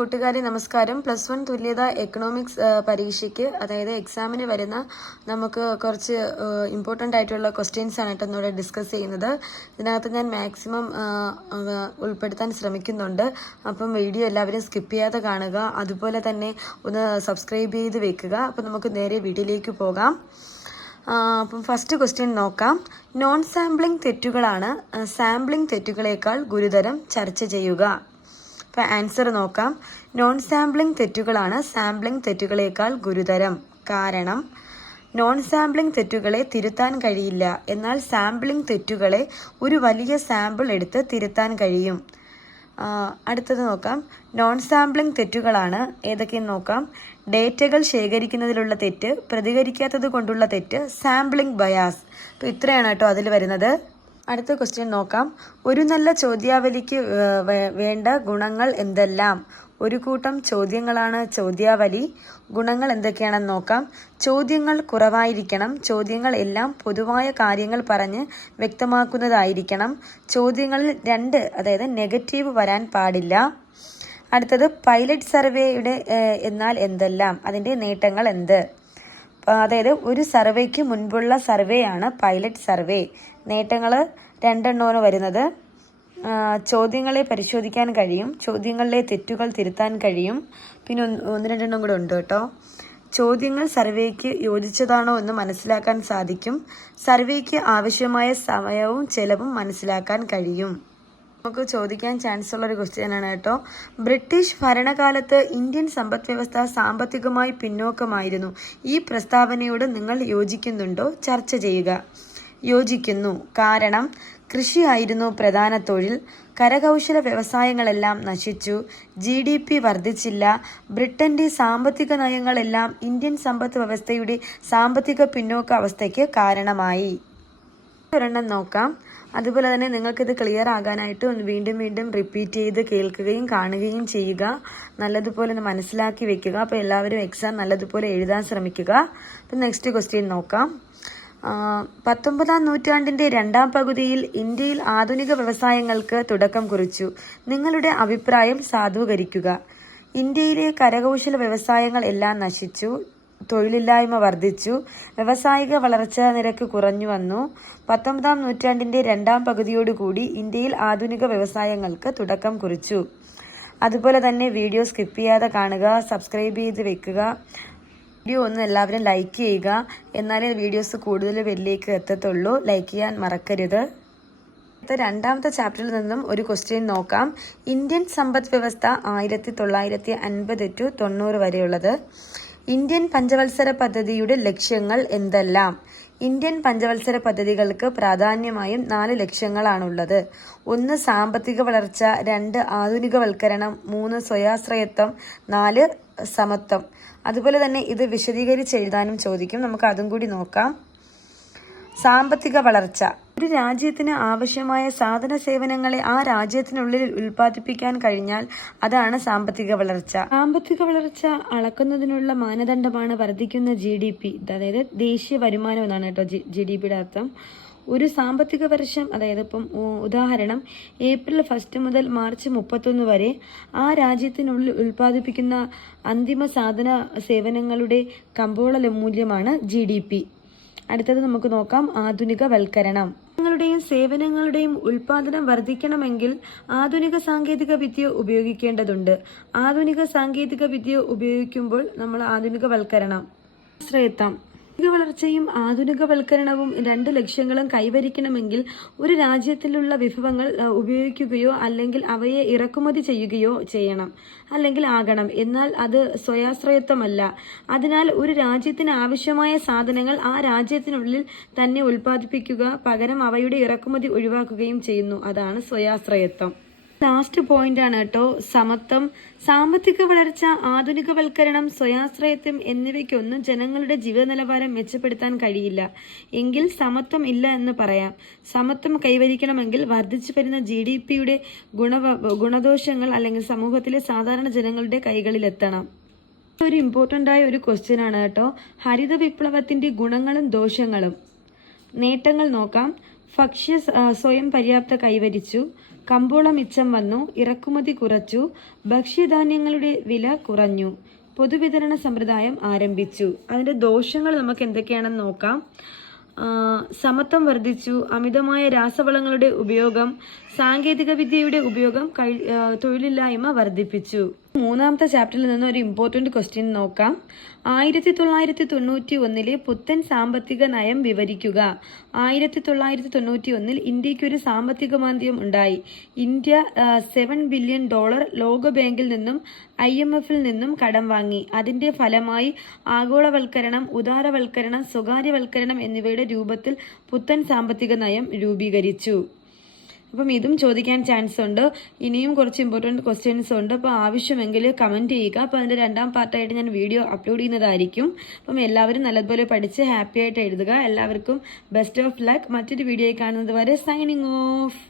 കൂട്ടുകാരി നമസ്കാരം. Plus one തുല്യത എക്കണോമിക്സ് പരീക്ഷയ്ക്ക് അതായത് എക്സാമിന് വരുന്ന നമുക്ക് കുറച്ച് ഇമ്പോർട്ടന്റ് ആയിട്ടുള്ള ക്വസ്റ്റ്യൻസ് ആണ് കേട്ടോ ഇന്നിവിടെ ഡിസ്കസ് ചെയ്യുന്നത്. ഇതിനകത്ത് ഞാൻ മാക്സിമം ഉൾപ്പെടുത്താൻ ശ്രമിക്കുന്നുണ്ട്. അപ്പം വീഡിയോ എല്ലാവരും സ്കിപ്പ് ചെയ്യാതെ കാണുക. അതുപോലെ തന്നെ ഒന്ന് സബ്സ്ക്രൈബ് ചെയ്ത് വെക്കുക. അപ്പം നമുക്ക് നേരെ വീഡിയോയിലേക്ക് പോകാം. അപ്പം ഫസ്റ്റ് ക്വസ്റ്റ്യൻ നോക്കാം. നോൺ സാമ്പിളിംഗ് തെറ്റുകളാണ് സാമ്പിളിംഗ് തെറ്റുകളേക്കാൾ ഗുരുതരം ചർച്ച ചെയ്യുക. അപ്പോൾ ആൻസർ നോക്കാം. നോൺ സാമ്പിളിംഗ് തെറ്റുകളാണ് സാമ്പിളിംഗ് തെറ്റുകളേക്കാൾ ഗുരുതരം. കാരണം നോൺ സാമ്പിളിംഗ് തെറ്റുകളെ തിരുത്താൻ കഴിയില്ല. എന്നാൽ സാമ്പിളിംഗ് തെറ്റുകളെ ഒരു വലിയ സാമ്പിൾ എടുത്ത് തിരുത്താൻ കഴിയും. അടുത്തത് നോക്കാം. നോൺ സാമ്പിളിംഗ് തെറ്റുകളാണ് ഏതൊക്കെയെന്ന് നോക്കാം. ഡേറ്റകൾ ശേഖരിക്കുന്നതിലുള്ള തെറ്റ് പ്രതികരിക്കാത്തത് കൊണ്ടുള്ള തെറ്റ് സാമ്പിളിംഗ് ബയാസ് അപ്പോൾ ഇത്രയാണ് കേട്ടോ അതിൽ വരുന്നത്. അടുത്ത ക്വസ്റ്റ്യൻ നോക്കാം. ഒരു നല്ല ചോദ്യാവലിക്ക് വേണ്ട ഗുണങ്ങൾ എന്തെല്ലാം? ഒരു കൂട്ടം ചോദ്യങ്ങളാണ് ചോദ്യാവലി. ഗുണങ്ങൾ എന്തൊക്കെയാണെന്ന് നോക്കാം. ചോദ്യങ്ങൾ കുറവായിരിക്കണം. ചോദ്യങ്ങൾ എല്ലാം പൊതുവായ കാര്യങ്ങൾ പറഞ്ഞ് വ്യക്തമാക്കുന്നതായിരിക്കണം. ചോദ്യങ്ങളിൽ രണ്ട് അതായത് നെഗറ്റീവ് വരാൻ പാടില്ല. അടുത്തത് പൈലറ്റ് സർവേയുടെ എന്നാൽ എന്തെല്ലാം? അതിന്റെ നേട്ടങ്ങൾ എന്ത്? അതായത് ഒരു സർവേക്ക് മുൻപുള്ള സർവേയാണ് പൈലറ്റ് സർവേ. നേട്ടങ്ങൾ രണ്ടെണ്ണമാണ് വരുന്നത്. ചോദ്യങ്ങളെ പരിശോധിക്കാൻ കഴിയും. ചോദ്യങ്ങളിലെ തെറ്റുകൾ തിരുത്താൻ കഴിയും. പിന്നെ ഒന്ന് രണ്ടെണ്ണം കൂടെ ഉണ്ട് കേട്ടോ. ചോദ്യങ്ങൾ സർവേക്ക് യോജിച്ചതാണോ എന്ന് മനസ്സിലാക്കാൻ സാധിക്കും. സർവേക്ക് ആവശ്യമായ സമയവും ചെലവും മനസ്സിലാക്കാൻ കഴിയും. നമുക്ക് ചോദിക്കാൻ ചാൻസ് ഉള്ള ഒരു ക്വസ്റ്റ്യൻ ആണ് കേട്ടോ. ബ്രിട്ടീഷ് ഭരണകാലത്ത് ഇന്ത്യൻ സമ്പദ് വ്യവസ്ഥ സാമ്പത്തികമായി പിന്നോക്കമായിരുന്നു. ഈ പ്രസ്താവനയോട് നിങ്ങൾ യോജിക്കുന്നുണ്ടോ? ചർച്ച ചെയ്യുക. യോജിക്കുന്നു. കാരണം കൃഷിയായിരുന്നു പ്രധാന തൊഴിൽ. കരകൗശല വ്യവസായങ്ങളെല്ലാം നശിച്ചു. ജി ഡി പി വർദ്ധിച്ചില്ല. ബ്രിട്ടന്റെ സാമ്പത്തിക നയങ്ങളെല്ലാം ഇന്ത്യൻ സമ്പദ് വ്യവസ്ഥയുടെ സാമ്പത്തിക പിന്നോക്ക അവസ്ഥയ്ക്ക് കാരണമായി. ഒരെണ്ണം നോക്കാം. അതുപോലെ തന്നെ നിങ്ങൾക്കിത് ക്ലിയർ ആകാനായിട്ട് വീണ്ടും വീണ്ടും റിപ്പീറ്റ് ചെയ്ത് കേൾക്കുകയും കാണുകയും ചെയ്യുക. നല്ലതുപോലെ ഒന്ന് മനസ്സിലാക്കി വെക്കുക. അപ്പോൾ എല്ലാവരും എക്സാം നല്ലതുപോലെ എഴുതാൻ ശ്രമിക്കുക. അപ്പം നെക്സ്റ്റ് ക്വസ്റ്റ്യൻ നോക്കാം. പത്തൊമ്പതാം നൂറ്റാണ്ടിന്റെ രണ്ടാം പകുതിയിൽ ഇന്ത്യയിൽ ആധുനിക വ്യവസായങ്ങൾക്ക് തുടക്കം കുറിച്ചു. നിങ്ങളുടെ അഭിപ്രായം സാധൂകരിക്കുക. ഇന്ത്യയിലെ കരകൗശല വ്യവസായങ്ങൾ എല്ലാം നശിച്ചു. തൊഴിലില്ലായ്മ വർദ്ധിച്ചു. വ്യവസായിക വളർച്ചാ നിരക്ക് കുറഞ്ഞു വന്നു. പത്തൊമ്പതാം നൂറ്റാണ്ടിന്റെ രണ്ടാം പകുതിയോടുകൂടി ഇന്ത്യയിൽ ആധുനിക വ്യവസായങ്ങൾക്ക് തുടക്കം കുറിച്ചു. അതുപോലെ തന്നെ വീഡിയോ സ്കിപ്പ് ചെയ്യാതെ കാണുക സബ്സ്ക്രൈബ് ചെയ്ത് വെക്കുക. വീഡിയോ ഒന്ന് എല്ലാവരും ലൈക്ക് ചെയ്യുക. എന്നാലേ വീഡിയോസ് കൂടുതൽ വരിലേക്ക് എത്തത്തുള്ളൂ. ലൈക്ക് ചെയ്യാൻ മറക്കരുത്. രണ്ടാമത്തെ ചാപ്റ്ററിൽ നിന്നും ഒരു ക്വസ്റ്റ്യൻ നോക്കാം. ഇന്ത്യൻ സമ്പദ് വ്യവസ്ഥ ആയിരത്തി തൊള്ളായിരത്തി അൻപത് ടു തൊണ്ണൂറ് വരെയുള്ളത്. ഇന്ത്യൻ പഞ്ചവത്സര പദ്ധതിയുടെ ലക്ഷ്യങ്ങൾ എന്തെല്ലാം? ഇന്ത്യൻ പഞ്ചവത്സര പദ്ധതികൾക്ക് പ്രാധാന്യമായും നാല് ലക്ഷ്യങ്ങളാണുള്ളത്. ഒന്ന് സാമ്പത്തിക വളർച്ച. രണ്ട് ആധുനികവൽക്കരണം. മൂന്ന് സ്വയാശ്രയത്വം. നാല് സമത്വം. അതുപോലെ തന്നെ ഇത് വിശദീകരിച്ച് എഴുതാനും ചോദിക്കും. നമുക്ക് അതും കൂടി നോക്കാം. സാമ്പത്തിക വളർച്ച. ഒരു രാജ്യത്തിന് ആവശ്യമായ സാധന സേവനങ്ങളെ ആ രാജ്യത്തിനുള്ളിൽ ഉൽപ്പാദിപ്പിക്കാൻ കഴിഞ്ഞാൽ അതാണ് സാമ്പത്തിക വളർച്ച. സാമ്പത്തിക വളർച്ച അളക്കുന്നതിനുള്ള മാനദണ്ഡമാണ് വർദ്ധിക്കുന്ന ജി ഡി പി അതായത് ദേശീയ വരുമാനം എന്നാണ് കേട്ടോ ജി ജി ഡി പിയുടെ അർത്ഥം. ഒരു സാമ്പത്തിക വർഷം അതായത് ഇപ്പം ഉദാഹരണം ഏപ്രിൽ ഫസ്റ്റ് മുതൽ മാർച്ച് മുപ്പത്തൊന്ന് വരെ ആ രാജ്യത്തിനുള്ളിൽ ഉൽപ്പാദിപ്പിക്കുന്ന അന്തിമ സാധന സേവനങ്ങളുടെ കമ്പോള മൂല്യമാണ് ജി അടുത്തത് നമുക്ക് നോക്കാം. ആധുനികവൽക്കരണം. ങ്ങളുടെയും സേവനങ്ങളുടെയും ഉൽപാദനം വർദ്ധിക്കണമെങ്കിൽ ആധുനിക സാങ്കേതിക വിദ്യ ഉപയോഗിക്കേണ്ടതുണ്ട്. ആധുനിക സാങ്കേതിക വിദ്യ ഉപയോഗിക്കുമ്പോൾ നമ്മൾ ആധുനികവൽക്കരണം. ആശ്രയത്വം. ആധുനിക വളർച്ചയും ആധുനികവൽക്കരണവും രണ്ട് ലക്ഷ്യങ്ങളും കൈവരിക്കണമെങ്കിൽ ഒരു രാജ്യത്തിലുള്ള വിഭവങ്ങൾ ഉപയോഗിക്കുകയോ അല്ലെങ്കിൽ അവയെ ഇറക്കുമതി ചെയ്യുകയോ ചെയ്യണം അല്ലെങ്കിൽ ആകണം. എന്നാൽ അത് സ്വയാശ്രയത്വമല്ല. അതിനാൽ ഒരു രാജ്യത്തിന് ആവശ്യമായ സാധനങ്ങൾ ആ രാജ്യത്തിനുള്ളിൽ തന്നെ ഉൽപ്പാദിപ്പിക്കുക പകരം അവയുടെ ഇറക്കുമതി ഒഴിവാക്കുകയും ചെയ്യുന്നു. അതാണ് സ്വയാശ്രയത്വം. ലാസ്റ്റ് പോയിന്റ് ആണ് കേട്ടോ. സമത്വം സാമ്പത്തിക വളർച്ച ആധുനികവൽക്കരണം സ്വയാശ്രയത്വം എന്നിവയ്ക്കൊന്നും ജനങ്ങളുടെ ജീവിത നിലവാരം മെച്ചപ്പെടുത്താൻ കഴിയില്ല. എങ്കിൽ സമത്വം ഇല്ല എന്ന് പറയാം. സമത്വം കൈവരിക്കണമെങ്കിൽ വർദ്ധിച്ചു വരുന്ന ജി ഡി പിയുടെ ഗുണ ഗുണദോഷങ്ങൾ അല്ലെങ്കിൽ സമൂഹത്തിലെ സാധാരണ ജനങ്ങളുടെ കൈകളിലെത്തണം. ഒരു ഇമ്പോർട്ടന്റ് ആയ ഒരു ക്വസ്റ്റ്യൻ ആണ് കേട്ടോ. ഹരിത വിപ്ലവത്തിന്റെ ഗുണങ്ങളും ദോഷങ്ങളും. നേട്ടങ്ങൾ നോക്കാം. ഭക്ഷ്യ സ്വയം പര്യാപ്ത കൈവരിച്ചു. കമ്പോള മിച്ചം വന്നു. ഇറക്കുമതി കുറച്ചു. ഭക്ഷ്യധാന്യങ്ങളുടെ വില കുറഞ്ഞു. പൊതുവിതരണ സമ്പ്രദായം ആരംഭിച്ചു. അതിന്റെ ദോഷങ്ങൾ നമുക്ക് എന്തൊക്കെയാണെന്ന് നോക്കാം. സമത്വം വർദ്ധിച്ചു. അമിതമായ രാസവളങ്ങളുടെ ഉപയോഗം സാങ്കേതിക വിദ്യയുടെ ഉപയോഗം തൊഴിലില്ലായ്മ വർദ്ധിപ്പിച്ചു. മൂന്നാമത്തെ ചാപ്റ്ററിൽ നിന്ന് ഒരു ഇമ്പോർട്ടന്റ് ക്വസ്റ്റ്യൻ നോക്കാം. ആയിരത്തി തൊള്ളായിരത്തി തൊണ്ണൂറ്റി ഒന്നിലെ പുത്തൻ സാമ്പത്തിക നയം വിവരിക്കുക. ആയിരത്തി തൊള്ളായിരത്തി തൊണ്ണൂറ്റി ഒന്നിൽ ഇന്ത്യയ്ക്ക് ഒരു സാമ്പത്തിക മാന്ദ്യം ഉണ്ടായി. ഇന്ത്യ സെവൻ ബില്യൺ ഡോളർ ലോക ബാങ്കിൽ നിന്നും ഐ എം എഫിൽ നിന്നും കടം വാങ്ങി. അതിന്റെ ഫലമായി ആഗോളവൽക്കരണം ഉദാരവൽക്കരണം സ്വകാര്യവൽക്കരണം എന്നിവയുടെ രൂപത്തിൽ പുത്തൻ സാമ്പത്തിക നയം രൂപീകരിച്ചു. അപ്പം ഇതും ചോദിക്കാൻ ചാൻസ് ഉണ്ട്. ഇനിയും കുറച്ച് ഇമ്പോർട്ടന്റ് ക്വസ്റ്റ്യൻസ് ഉണ്ട്. അപ്പോൾ ആവശ്യമെങ്കിൽ കമന്റ് ചെയ്യുക. അപ്പോൾ അതിന്റെ രണ്ടാം പാർട്ടായിട്ട് ഞാൻ വീഡിയോ അപ്ലോഡ് ചെയ്യുന്നതായിരിക്കും. അപ്പം എല്ലാവരും നല്ലതുപോലെ പഠിച്ച് ഹാപ്പി ആയിട്ട് എഴുതുക. എല്ലാവർക്കും ബെസ്റ്റ് ഓഫ് ലക്ക് മറ്റൊരു വീഡിയോയിൽ കാണുന്നത് വരെ സൈനിങ് ഓഫ്